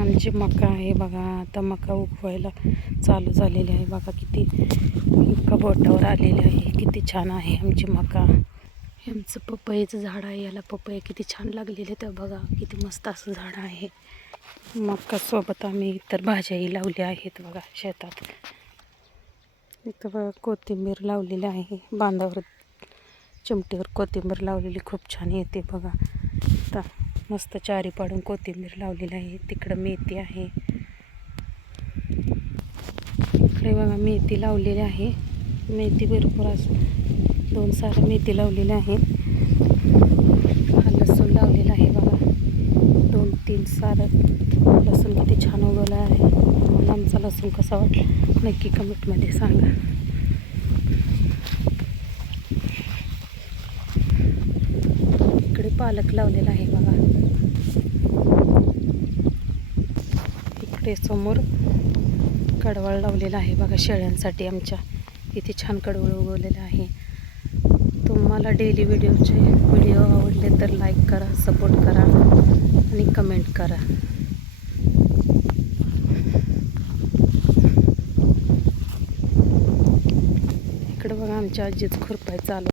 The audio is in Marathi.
आमची मका आहे बघा. आता मका उगवायला चालू झालेली आहे बघा. किती इतका बोटावर आलेली आहे. किती छान आहे आमची मका. आमचं पपईचं झाड आहे. याला पपई किती छान लागलेले तर बघा. किती मस्त असं झाड आहे. मकासोबत आम्ही इतर भाज्याही लावल्या आहेत बघा शेतात. इथं बघा कोथिंबीर लावलेली आहे. बांधावर चिमटीवर कोथिंबीर लावलेली खूप छान येते बघा. आता मस्त चारी पाडून कोथिंबीर लावलेली आहे. तिकडं मेथी आहे. इकडे बघा मेथी लावलेली आहे. मेथी भरपूर असं 2 सारं मेथी लावलेली आहे. हा लसूण लावलेला आहे बघा. 2-3 सारं लसूण किती छान उगवला आहे. मला आमचा लसूण कसा वाटला नक्की कमेंटमध्ये सांगा. इकडे पालक लावलेला आहे बघा. इकडे समोर कडवळ लावलेला आहे बघा शेळ्यांसाठी आमच्या. किती छान कडवळ उगवलेलं आहे. तुम्हाला डेली व्हिडिओ आवडले तर लाईक करा, सपोर्ट करा आणि कमेंट करा. इकडे बघा आमच्या आजीच खुरपाय चालू